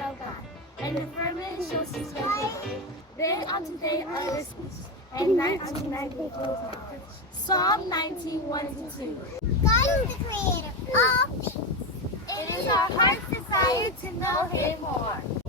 of God, and the firmament shall cease their people. Day unto day under speech, and night unto night they knowledge. Psalm 19, 1-2. God is the creator of all things. It is our heart's desire to know Him more.